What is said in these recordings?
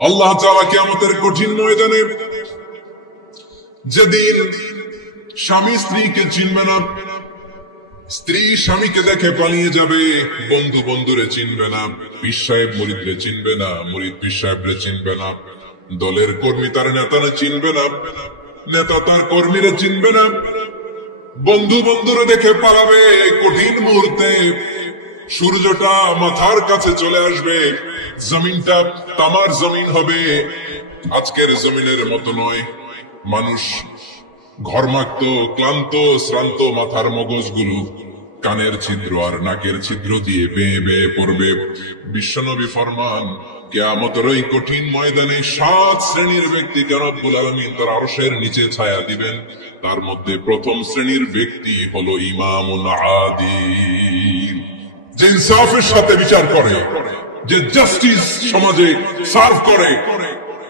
আল্লাহ তাআলা কিয়ামতের কঠিন ময়দানে যেদিন স্বামী স্ত্রীকে চিনবে না, স্ত্রী স্বামীকে দেখে পালিয়ে যাবে, বন্ধু বন্ধুরে চিনবে না, পীর সাহেব মুরিদরে চিনবে না, মুরিদ পীর সাহেবরে চিনবে না, দলের কর্মী তার নেতারে চিনবে না, নেতা তার কর্মীরে চিনবে না, বন্ধু বন্ধুরে দেখে পালাবে। এই কঠিন মুহূর্তে সূর্যটা মাথার কাছে চলে আসবে, জমিনটা তামার জমিন হবে, আজকের জমিনের মতো নয়। মানুষ ঘর্মাক্ত, ক্লান্ত, শ্রান্ত মাথার মগজগুলো কানের ছিদ্র আর নাকের ছিদ্র দিয়ে বেয়ে বেয়ে পড়বে। বিশ্বনবী ফরমান, কিয়ামতের ওই কঠিন ময়দানে 7 শ্রেণীর ব্যক্তিকে রব্বুল আলামিন তার আরশের নিচে ছায়া দিবেন। তার মধ্যে প্রথম শ্রেণীর ব্যক্তি হলো ইমামুন আদিল, যে ইনসাফের সাথে বিচার করে, যে জাস্টিস সমাজে সার্ভ করে,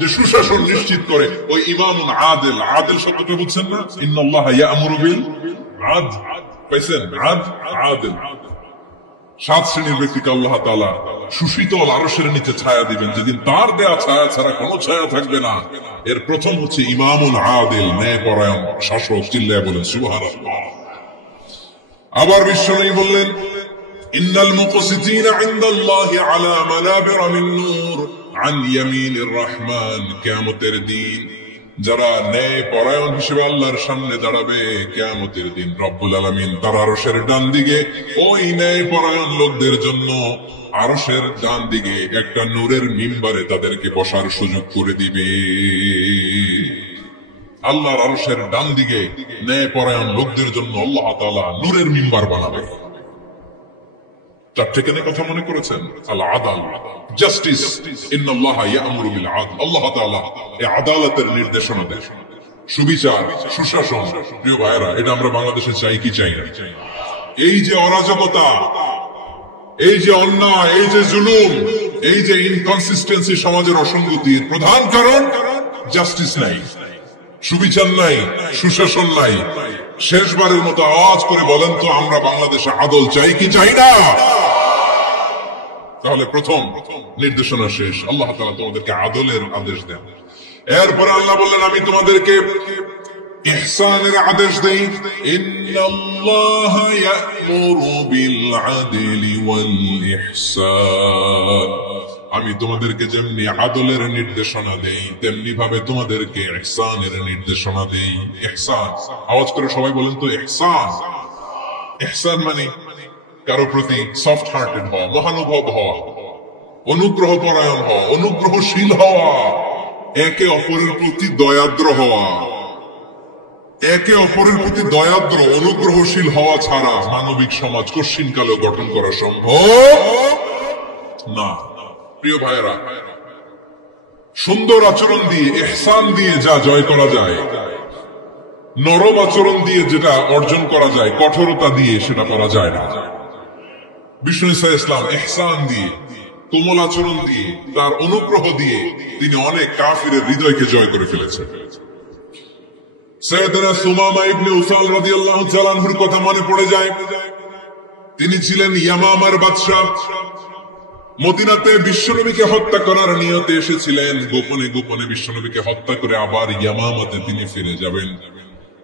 যে সুশাসন নিশ্চিত করে, ওই ইমামুন আদিল। আদিল শব্দটা বুঝছেন না? ইন্নাল্লাহা ইয়া'মুরু বিল আদল, পাইছেন? আদিল। 7 শ্রেণীর ব্যক্তিকে আল্লাহ তাআলা সুশীতল আরশের নিচে ছায়া দিবেন, যেদিন তার দেয়া ছায়া ছাড়া কোনো ছায়া থাকবে না। এর প্রথম হচ্ছে ইমামুল আদিল, ন্যায়পরায়ণ শাসক। চিল্লায় বলেন সুবহানাল্লাহ। আবার বিশ্বনবী বললেন, ইন্নাল মুকসিতিনা ইনদাল্লাহি আলা মানাবিরা মিন নূর আন ইয়ামিনির রহমান। কিয়ামতের দিন যারা ন্যায়পরায়ণ হিসেবে আল্লাহর সামনে দাঁড়াবে, কিয়ামতের দিন রব্বুল আলামিন তার আরশের ডান দিকে ওই ন্যায়পরায়ণ লোকদের জন্য আরশের ডান দিকে একটা নূরের মিম্বারে তাদেরকে বসার সুযোগ করে দিবে। আল্লাহর আরশের ডান দিকে ন্যায়পরায়ণ লোকদের জন্য আল্লাহ তাআলা নূরের মিম্বার বানাবে। 4টে কেন কথা মনে করেছেন? আল আদাল, জাস্টিস। ইন্নাল্লাহা ইয়া'মুরু বিল আদল। আল্লাহ তাআলা এই আদালতের নির্দেশনা দেন, সুবিচার, সুশাসন। প্রিয় ভাইরা, এটা আমরা বাংলাদেশে চাই কি চাই না? এই যে অরাজকতা, এই যে অন্যায়, এই যে জুলুম, এই যে ইনকনসিস্টেন্সি সমাজের অসঙ্গতির প্রধান কারণ জাস্টিস নাই, সুবিচার নাই, সুশাসন নাই। শেষবারের মতো আওয়াজ করে বলেন তো, আমরা বাংলাদেশে আদল চাই কি চাই না? তাহলে প্রথম নির্দেশনা শেষ। আল্লাহ তাআলা তোমাদেরকে আদলের আদেশ দেন। এরপরে আল্লাহ বললেন, আমি তোমাদেরকে ইহসানের আদেশ দেই। ইন্নাল্লাহা ইয়া'মুরু বিল আদলি ওয়াল ইহসান। আমি তোমাদেরকে যেমনি আদলের নির্দেশনা দেই, তেমনি ভাবে তোমাদেরকে ইহসানের নির্দেশনা দেই। ইহসান, আওয়াজ করে সবাই বলেন তো ইহসান। ইহসান মানে কারো প্রতি সফট হার্টেড হওয়া, মহানুভব হওয়া, অনুগ্রহ পরায়ণ হওয়া, অনুগ্রহশীল হওয়া, একে অপরের প্রতি দয়াদ্র হওয়া। একে অপরের প্রতি দয়াদ্র, অনুগ্রহশীল হওয়া ছাড়া মানবিক সমাজ কশিনকালেও গঠন করা সম্ভব না। প্রিয় ভাইয়েরা, সুন্দর আচরণ দিয়ে, ইহসান দিয়ে যা জয় করা যায়, নরম আচরণ দিয়ে যেটা অর্জন করা যায়, কঠোরতা দিয়ে সেটা করা যায় না। বিষ্ণু ঈসা ইসলাম ইহসান দিয়ে, কোমল আচরণ দিয়ে, তার অনুগ্রহ দিয়ে তিনি অনেক কাফিরের হৃদয়কে জয় করে ফেলেছেন। সাইয়েদনা সুমামা ইবনে উসাল রাদিয়াল্লাহু তাআলা আনহুর কথা মনে পড়ে যায়। তিনি ছিলেন ইয়ামামার বাদশা। মদিনাতে বিশ্বনবীকে হত্যা করার নিয়তে এসেছিলেন। গোপনে গোপনে বিশ্বনবীকে হত্যা করে আবার ইয়ামামাতে তিনি ফিরে যাবেন।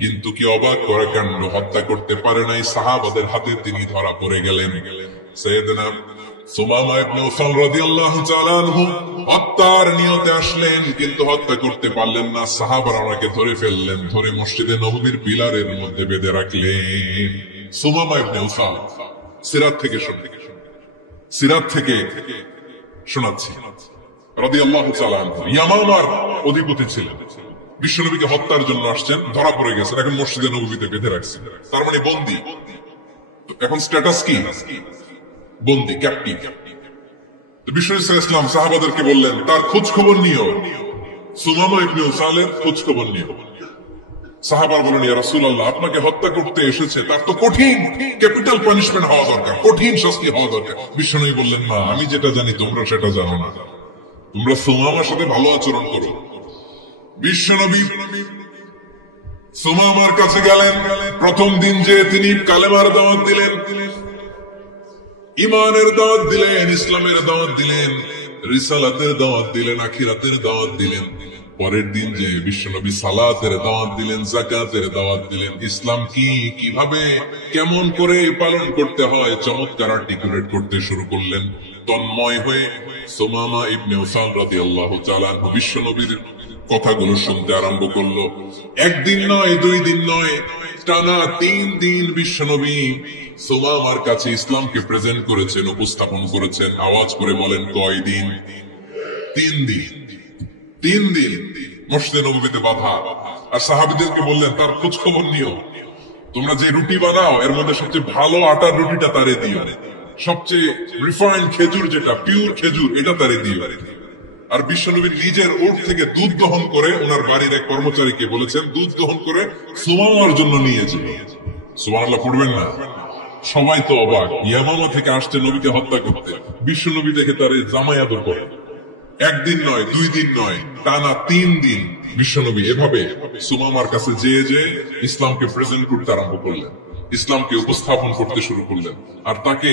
কিন্তু কি অবাক করা কাণ্ড, হত্যা করতে পারে নাই, সাহাবাদের হাতে তিনি ধরা পড়ে গেলেন। সাইয়েদনা সুমামা ইবনে উসাল রাদিয়াল্লাহু তাআলা আনহু হত্যার নিয়তে আসলেন, কিন্তু হত্যা করতে পারলেন না। সাহাবারা ওনাকে ধরে ফেললেন, ধরে মসজিদে নববীর পিলারের মধ্যে বেঁধে রাখলেন। সুমামা ইবনে উসাল, সিরাত থেকে শোনাচ্ছি, রাদিয়াল্লাহু তাআলা আনহু ইয়ামামার অধিপতি ছিলেন। বিশ্বনবীকে হত্যার জন্য আসছেন, ধরা পড়ে গেছেন, এখন মসজিদে নববীতে বেঁধে রাখছেন। তার মানে বন্দী। এখন স্ট্যাটাস কি? বন্দী, ক্যাপ্টিভ। বিষ্ণু ঈসা ইসলাম সাহাবাদেরকে বললেন, তার খোঁজ খবর নিও, সুমামা ইবনে উসালের খোঁজ খবর নিও। সাহাবার বলেন, ইয়া রাসূলুল্লাহ, আপনাকে হত্যা করতে এসেছে, তার তো কঠিন ক্যাপিটাল পানিশমেন্ট হওয়া দরকার, কঠিন শাস্তি হওয়া দরকার। বিশ্বনবী বললেন, না, আমি যেটা জানি তোমরা সেটা জানো না, তোমরা সুমামার সাথে ভালো আচরণ করো। বিশ্বনবী সুমামার কাছে গেলেন। প্রথম দিন যে তিনি কালেমার দাওয়াত দিলেন, ইমানের দাওয়াত দিলেন, ইসলামের দাওয়াত দিলেন, রিসালাতের দাওয়াত দিলেন, আখিরাতের দাওয়াত দিলেন। পরের দিন যে বিশ্বনবী সালাতের দাওয়াত দিলেন, যাকাতের দাওয়াত দিলেন। ইসলাম কি, কিভাবে, কেমন করে পালন করতে হয় চমৎকার আর্টিকুলেট করতে শুরু করলেন। তন্ময় হয়ে সুমামা ইবনে উসাল রাদিয়াল্লাহু তাআলা আনহু বিশ্বনবীর কথাগুলো শুনতে আরম্ভ করলো। একদিন নয়, 2 দিন নয়, টানা 3 দিন বিশ্বনবী সুমামার কাছে ইসলামকে প্রেজেন্ট করেছেন, উপস্থাপন করেছেন। আওয়াজ করে বলেন, কয় দিন? 3 দিন। 3 দিন মসজিদে নববীতে বাধা। আর সাহাবীদেরকে বললেন, তার খোঁজ খবর নিও। তোমরা যে রুটি বানাও এর মধ্যে সবচেয়ে ভালো আটার রুটিটা তারে দিও, সবচেয়ে রিফাইন্ড খেজুর, যেটা পিওর খেজুর, এটা তারে দিও। আর বিশ্বনবী নিজের ওট থেকে দুধ দহন করে ওনার বাড়ির এক কর্মচারীকে বলেছেন, দুধ দহন করে সুমামার জন্য নিয়ে যাবে। সুবহানাল্লাহ পড়বেন না? সবাই তো অবাক, ইয়ামামা থেকে আসছে নবীকে হত্যা করতে, বিশ্বনবী দেখে তারে জামাই আদর করে। একদিন নয়, 2 দিন নয়, টানা 3 দিন বিশ্বনবী এভাবে সুমামার কাছে যেয়ে ইসলামকে প্রেজেন্ট করতে আরম্ভ করলেন, ইসলামকে উপস্থাপন করতে শুরু করলেন। আর তাকে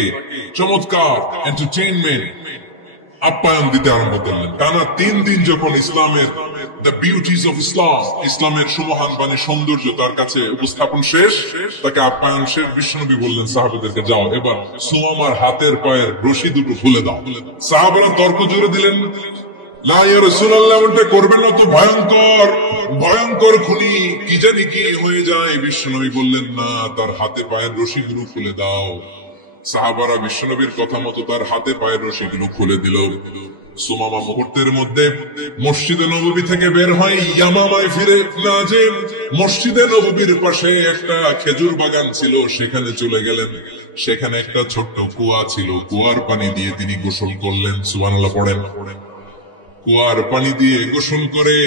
চমৎকার এন্টারটেইনমেন্ট, আপ্যায়ন দিতে আরম্ভ করলেন। টানা 3 দিন যখন ইসলামের দ্য বিউটিজ অফ ইসলাম, ইসলামের সুমহান বাণী, সৌন্দর্য তার কাছে উপস্থাপন শেষ, তাকে আপ্যায়ন শেষ, বিশ্বনবী বললেন সাহাবাদেরকে, যাও এবার সুমামার হাতের পায়ের রশি দুটো খুলে দাও। সাহাবারা তর্ক জুড়ে দিলেন, না ইয়া রাসূলুল্লাহ, এমনটা করবেন না, তো ভয়ঙ্কর ভয়ঙ্কর খুনি, কি জানি কি হয়ে যায়। বিশ্বনবী বললেন, না, তার হাতে পায়ের রশিগুলো খুলে দাও। সাহাবারা বিশ্বনবীর কথা মতো তার হাতে পায়ের রশিগুলো খুলে দিল। সুমামা মুহূর্তের মধ্যে মসজিদে নববী থেকে বের হয়, ইয়ামামায় ফিরে না যে মসজিদে নববীর পাশে একটা খেজুর বাগান ছিল, সেখানে চলে গেলেন। সেখানে একটা ছোট্ট কুয়া ছিল, কুয়ার পানি দিয়ে তিনি গোসল করলেন। সুবহানাল্লাহ পড়েন। কুয়ার পানি দিয়ে গোসল করে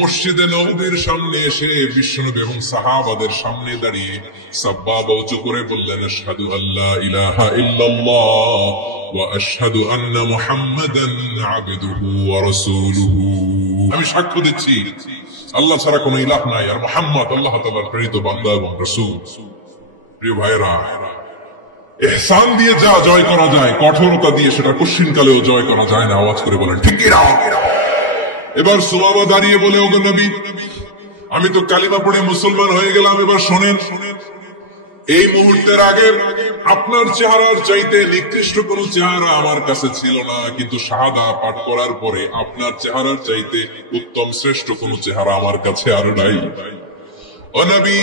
মসজিদে নববীর সামনে এসে বিশ্বনবী এবং সাহাবাদের সামনে দাঁড়িয়ে সাব্বাবা উঁচু করে বললেন, আশহাদু আল্লা ইলাহা ইল্লাল্লাহ ওয়া আশহাদু আন্না মুহাম্মাদান আবদুহু ওয়া রাসূলুহু। আমি সাক্ষ্য দিচ্ছি আল্লাহ ছাড়া কোনো ইলাহ নাই, আর মুহাম্মদ আল্লাহ তাআলার প্রেরিত বান্দা এবং রাসূল। প্রিয় ভাইরা, ইহসান দিয়ে যা জয় করা যায়, কঠোরতা দিয়ে সেটা কশিনকালেও জয় করা যায় না। আওয়াজ করে বলেন, ঠিক কি না? এবার সুমামা দাঁড়িয়ে বলে, ওগো নবী, আমি তো কালিমা পড়ে মুসলমান হয়ে গেলাম, এবার শোনেন, এই মুহূর্তের আগে আপনার চেহারার চাইতে নিকৃষ্ট কোন চেহারা আমার কাছে ছিল না, কিন্তু শাহাদা পাঠ করার পরে আপনার চেহারার চাইতে উত্তম শ্রেষ্ঠ কোন চেহারা আমার কাছে আর নাই। ও নবী,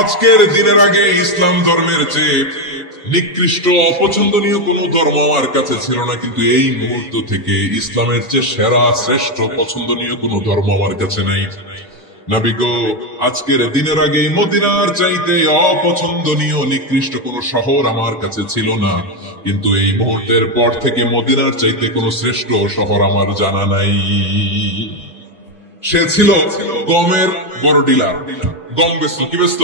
আজকের দিনের আগে ইসলাম ধর্মের চেয়ে নিকৃষ্ট অপছন্দনীয় কোন ধর্ম আমার কাছে ছিল না, কিন্তু এই মুহূর্ত থেকে ইসলামের চেয়ে সেরা শ্রেষ্ঠ পছন্দনীয় কোন ধর্ম আমার কাছে নাই। নবী গো, আজকের দিনের আগে মদিনার চাইতে অপছন্দনীয় নিকৃষ্ট কোন শহর আমার কাছে ছিল না, কিন্তু এই মুহূর্তের পর থেকে মদিনার চাইতে কোন শ্রেষ্ঠ শহর আমার জানা নাই। সে ছিল গমের বড় ডিলার, গম বেচত। কি বেচত?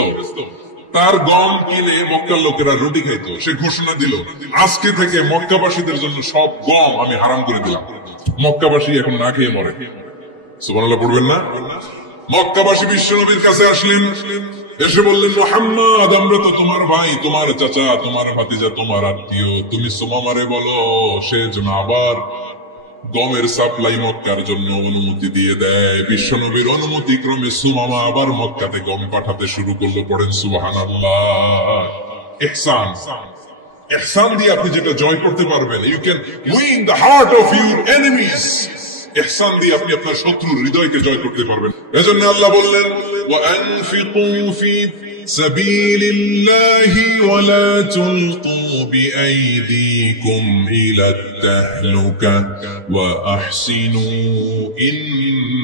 তার গম কিনে মক্কার লোকেরা রুটি খাইত। সে ঘোষণা দিল, আজকে থেকে মক্কাবাসীদের জন্য সব গম আমি হারাম করে দিলাম, মক্কাবাসী এখন না খেয়ে মরে। সুবহানাল্লাহ পড়বেন না? মক্কাবাসী বিশ্বনবীর কাছে আসলেন, এসে বললেন, মুহাম্মদ, আমরা তো তোমার ভাই, তোমার চাচা, তোমার ভাতিজা, তোমার আত্মীয়, তুমি সুমামারে বলো সে যেন আবার গমের সাপ্লাই মক্কার জন্য অনুমতি দিয়ে দেয়। বিশ্বনবীর অনুমতি ক্রমে সুমামা আবার মক্কাতে গম পাঠাতে শুরু করলো। পড়েন সুবহানাল্লাহ। ইহসান, ইহসান দিয়ে আপনি যেটা জয় করতে পারবেন, you can win the heart of your enemies. ইহসান দিয়ে আপনি আপনার শত্রুর হৃদয়কে জয় করতে পারবেন। এজন্য আল্লাহ বললেন, ওয়া আনফিকু ফি সাবিলিল্লাহি ওয়া লা তুলকু বিআইদিকুম ইলাত তাহলুকা ওয়া আহসিনু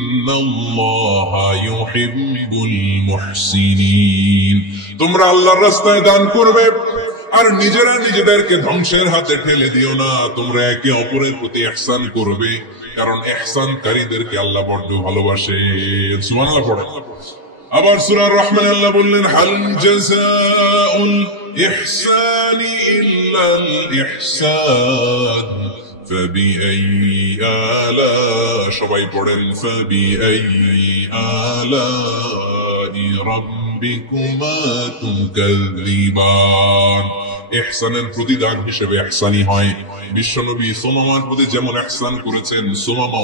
ইন্নাল্লাহা ইউহিব্বুল মুহসিনিন। তোমরা আল্লাহর রাস্তায় দান করবে আর নিজেরা নিজেদেরকে ধ্বংসের হাতে ঠেলে দিও না। তোমরা একে অপরের প্রতি ইহসান করবে, কারণ ইহসানকারীদেরকে আল্লাহ বড় ভালোবাসে। সুবহানাল্লাহ পড়েন। আবার সূরা রহমান আল্লাহ বললেন, হাল জাযাউল ইহসানি ইল্লাল ইহসান ফাবিআইয়ি আলা, সবাই পড়েন, ফাবিআইয়ি আলাই রাব্বিকুমা তুকাযযিবান। ইহসানের প্রতিদান হিসেবে ইহসানই হয়। বিশ্বনবী সুমামার প্রতি যেমন ইহসান করেছেন, সুমামা